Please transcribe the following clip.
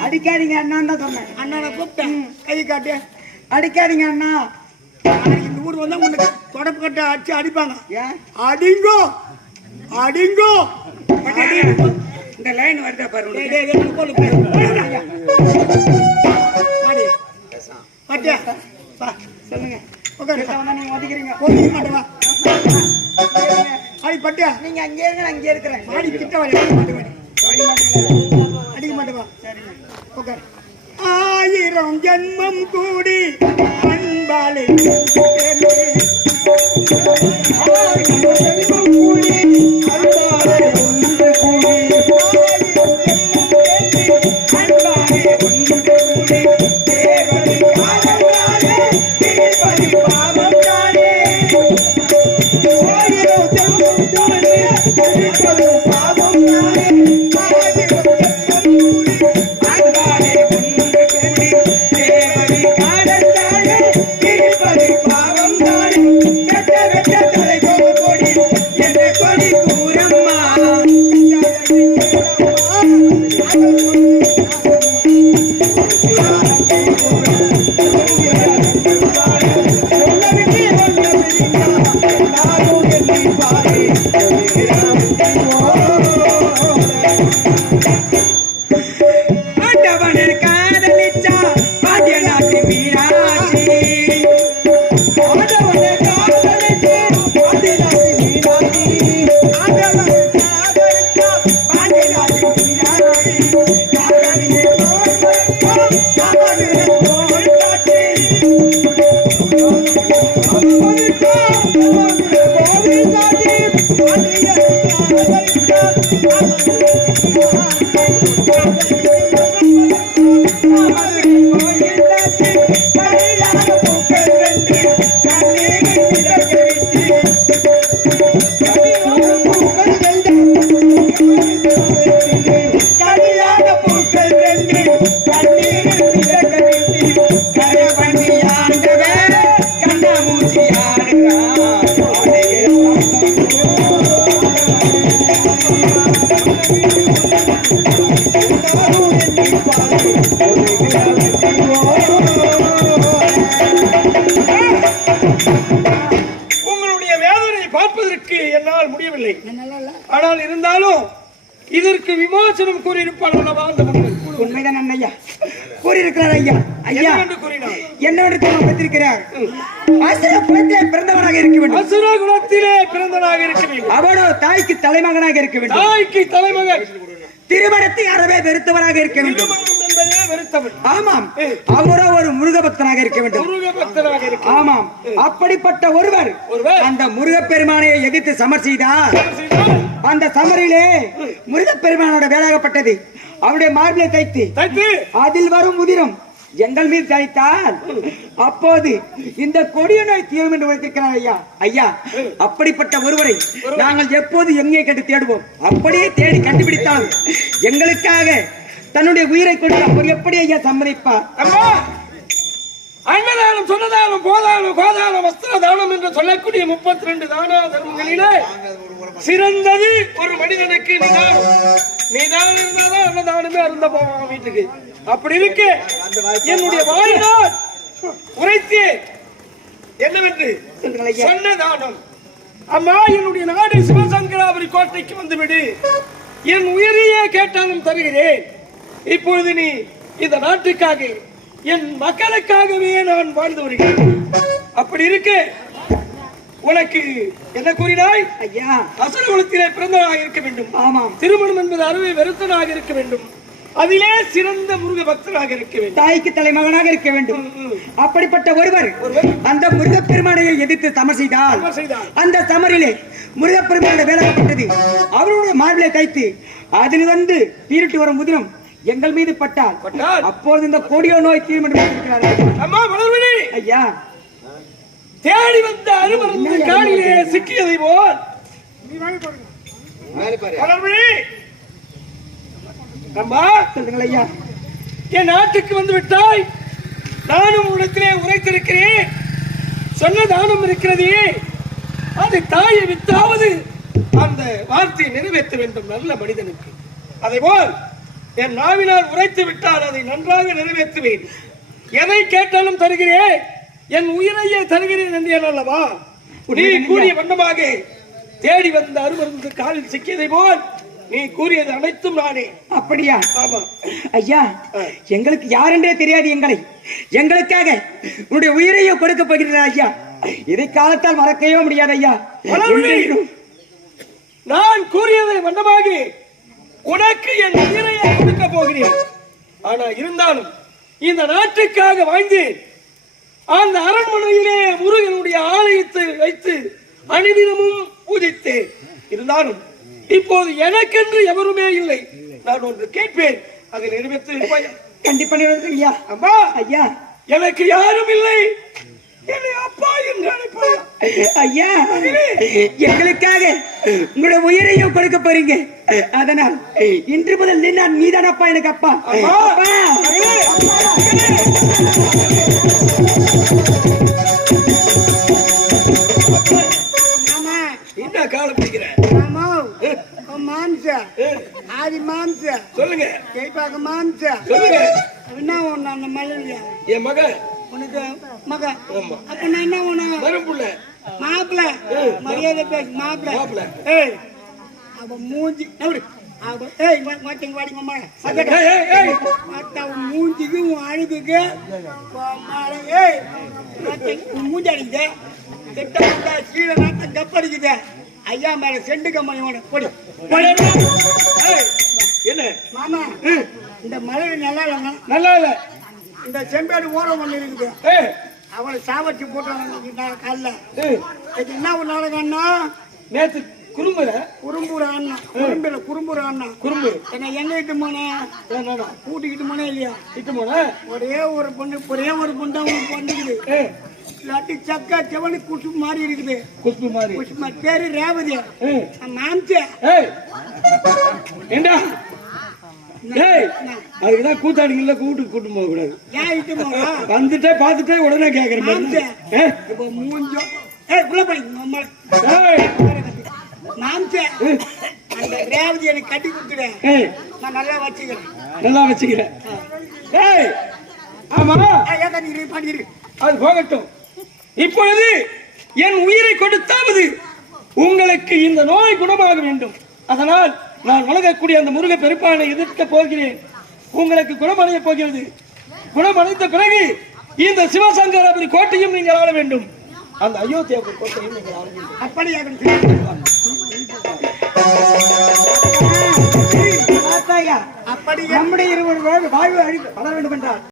அடிக்காதீங்க அண்ணா அண்ணான்னு தான் சொன்னேன் அண்ணனை கூப்பிட்டேன் கை காட்டு அடிக்காதீங்க அண்ணா இந்த ஊர் வந்தா உனக்கு தொடப்பு கட்ட அடிச்சு அடிப்பாங்க ஏன் அடிங்கோ அடிங்கோ இந்த லைன் வருதா பாரு சொல்லுங்க ஒதுக்கிறீங்க ஒதுக்க அடி, பட்டியா? நீங்க அங்கே இருங்க இங்கே இருக்கிறேன் வாடி, கிட்ட வாடி, அடிக்க மாட்டேன், வாடி. வழி மாட்டீங்களா? அடிக்க மாட்டேன், வா. சரிங்க உட்காரு. ஆயிரம் ஜன்மம் கூடி அன்பாலே உங்களுடைய வேதனை பார்ப்பதற்கு என்னால் முடியவில்லை. ஆனால் இருந்தாலும் இதற்கு விமோசனம் கூறியிருப்பார் அல்லவா அந்த உண்மைதான் அண்ணையா கூறியிருக்கிறார் ஐயா. ஐயா என்று கூறினார்? என்னவென்று அசுர குலத்திலே பிறந்தவனாக இருக்க வேண்டும். அசுர குலத்திலே பிறந்தனாக இருக்க வேண்டும். அவனோ தாய்க்கு தலைமகனாக இருக்க வேண்டும். தாய்க்கு தலைமகன். திருமணத்தை அறவே வெறுத்தவனாக இருக்க வேண்டும். ஆமாம். அவரோ ஒரு முருக பக்தனாக இருக்க வேண்டும். ஆமாம். அப்படிப்பட்ட ஒருவர். அந்த முருகப்பெருமானை எதிர்த்து சமர் செய்தார். அந்த சமரிலே முருகப்பெருமானோட வேலாகப்பட்டது அவருடைய மார்பிலை தைத்து தைத்து அதில் வரும் முதிரம் எங்கள் மீது தைத்தால் அப்போது இந்த கொடிய நோய் தீரும் என்று வைத்திருக்கிறார் ஐயா. ஐயா அப்படிப்பட்ட ஒருவரை நாங்கள் எப்போது எங்கே கண்டு தேடுவோம்? அப்படியே தேடி கண்டுபிடித்தாலும் எங்களுக்காக தன்னுடைய உயிரை கொடுத்து அவர் எப்படி ஐயா சம்மதிப்பார்? அன்னதானம் சொன்னதானம் போதானம் கோதானம் வஸ்திர தானம் என்று சொல்லக்கூடிய முப்பத்தி ரெண்டு தான தர்மங்களிலே சிறந்தது ஒரு மனிதனுக்கு நிதானம். நிதானம் இருந்தாதான் அன்னதானமே அருந்த போவான் வீட்டுக்கு. அப்படி இருக்கு என்னுடைய வாழ்நாள் உரைத்தே என்னவென்று சொன்ன தானம் அம்மா என்னுடைய நாடு சிவசங்கராபுரி கோட்டைக்கு வந்துவிடு. என் உயிரையே கேட்டாலும் தருகிறேன். இப்பொழுது நீ இந்த நாட்டுக்காக என் மக்களுக்காகவே நான் வாழ்ந்து வருகிறேன். அப்படி இருக்கு உனக்கு என்ன கூறினாய்? ஐயா. அசுர குலத்திலே பிறந்தவனாக இருக்க வேண்டும். ஆமாம். திருமணம் என்பது அறுவை வெறுத்தனாக இருக்க வேண்டும். அதிலே சிறந்த முருக பக்தனாக இருக்க வேண்டும். தாய்க்கு தலைமகனாக இருக்க வேண்டும். அப்படிப்பட்ட ஒருவர் அந்த முருகப்பெருமானையை எதிர்த்து என்ன செய்தார் அந்த சமரிலே முருகப்பெருமானுடைய வேலைப்பட்டது அவருடைய மார்பிலை தைத்து அதில் வந்து தீரிட்டு வரும் முதிரம் எங்கள் மீது பட்டால்? அப்போது இந்த கொடிய நோய் தீரும் என்று வைத்திருக்கிறார்கள். அம்மா மலர்விழி ஐயா. தேடி வந்த அருமருந்து காணிலே சிக்கியதை போல். என் நாட்டுக்கு வந்து விட்டாய். நானும் உன்னிடத்திலே உரைத்திருக்கிறேன். சொன்ன தானம் இருக்கிறதே. அது தாயை வித்தாவது. அந்த வார்த்தையை நிறைவேற்ற வேண்டும் நல்ல மனிதனுக்கு. அதேபோல் என் நாவினால் உரைத்து விட்டால் அதை நன்றாக நிறைவேற்றுவேன். எதை கேட்டாலும் தருகிறேன். என் உயிரையே தருகிறேன் என்றேன் அல்லவா? நீ கூறிய வண்ணமாக தேடி வந்த அருமருந்து காலில் சிக்கியதை போல் நீ கூறியது அனைத்தும் நானே. அப்படியா? ஆமா. ஐயா எங்களுக்கு யாரென்றே தெரியாது எங்களை. எங்களுக்காக உன்னுடைய உயிரையோ கொடுக்க போகிறீர்கள் ஐயா? இதை காலத்தால் மறக்கவே முடியாது ஐயா. நான் கூறியதை வண்ணமாக உனக்கு என் உயிரையை கொடுக்க போகிறேன். ஆனா இருந்தாலும் இந்த நாட்டுக்காக வாழ்ந்தேன். அந்த அரண்மனையிலே முருகனுடைய ஆலயத்தை வைத்து அணிதினமும் பூஜித்தேன். இருந்தாலும் இப்போது எனக்கென்று எவருமே இல்லை. நான் ஒன்று கேட்பேன். அதை நிறைவேற்றி? கண்டிப்பா அம்மா! ஐயா. எனக்கு யாரும் இல்லை. என்னை அப்பா என்று அழைப்பாயா? ஐயா. எங்களுக்காக உங்களுடைய உயிரையும் கொடுக்க போறீங்க. அதனால் இன்று முதல் நீ நான் நீதானப்பா எனக்கு அப்பா! அப்பா! மாம்ச சொல்லுங்க. ஜெய்பாக மாம்ச சொல்லுங்க. என்ன ஒண்ணு அந்த மலையில? என் மகன் உனக்கு மக. அப்ப நான் என்ன ஒண்ணு? மரும்புள்ள மாப்பிள. மரியாதை பேசு மாப்பிள. மாப்பிளை. ஏய் அவ மூஞ்சி அவ ஏய் மாட்டிங்க வாடி மாமா ஏய், ஏய், ஏய். மத்த அவன் மூஞ்சிக்கு உன் அழுகுக்கு ஏய் உன் மூஞ்சி அடிக்குது கிட்ட வந்தா கீழே நாட்டம் கப்படிக்குது ஐயா மேல செண்டு கம்மணி பொடி. பொடி. என்ன? மாமா இந்த மழை நல்லா இல்லைங்க நல்லா இல்ல. இந்த செம்பேடு ஓரம் ஒண்ணு இருக்குது. அவளை சாவடிச்சு போட்டாங்க காலைல. இது என்ன ஒரு நாடகம்னா நேத்து குறும்புல. குறும்பூர் அண்ணா. குறும்பில குறும்பூர் அண்ணா. குறும்பு. என்ன எங்க இட்டு போனேன் என்னடா? கூட்டிக்கிட்டு போனே இல்லையா? இட்டு போன? ஒரே ஒரு பொண்ணு ஒரே ஒரு பொண்ணு தான் வந்துக்குது இல்லாட்டி சக்கா செவனு குசு மாதிரி இருக்குது. குஷ்பு மாதிரி. குசுமா பேரு ரேவதி. ஏய், மாம்சே ஏய் ஏண்டா? ஏய் அதுக்குதான் கூத்தாடிங்கள கூட்டு கூட்டு போக கூடாது. வந்துட்டே பார்த்துட்டே உடனே கேக்குற ஏய், உள்ள போய் அந்த ரேவதி எனக்கு கட்டி கொடுத்துடு. ஏய், நான் நல்லா வச்சுக்கிறேன். நல்லா வச்சுக்கிறேன். ஏய். ஆமா. ஏதா நீ பண்ணிரு அது போகட்டும். இப்பொழுது என் உயிரை கொடுத்தாவது உங்களுக்கு இந்த நோய் குணமாக வேண்டும் அதனால் நான் வழங்கக்கூடிய அந்த முருக பெருப்பானை எதிர்க்க போகிறேன். உங்களுக்கு குணமடைய போகிறது. குணமடைந்த பிறகு இந்த சிவசங்கராபுரி கோட்டையும் நீங்கள் ஆள வேண்டும். அந்த அயோத்தியாபுரி கோட்டையும் நீங்கள் ஆள வேண்டும். அப்படியே பார்த்தாயா அப்படியே? நம்முடைய இருவர் வாழ்வு வாழ்வு வளர வேண்டும் என்றால்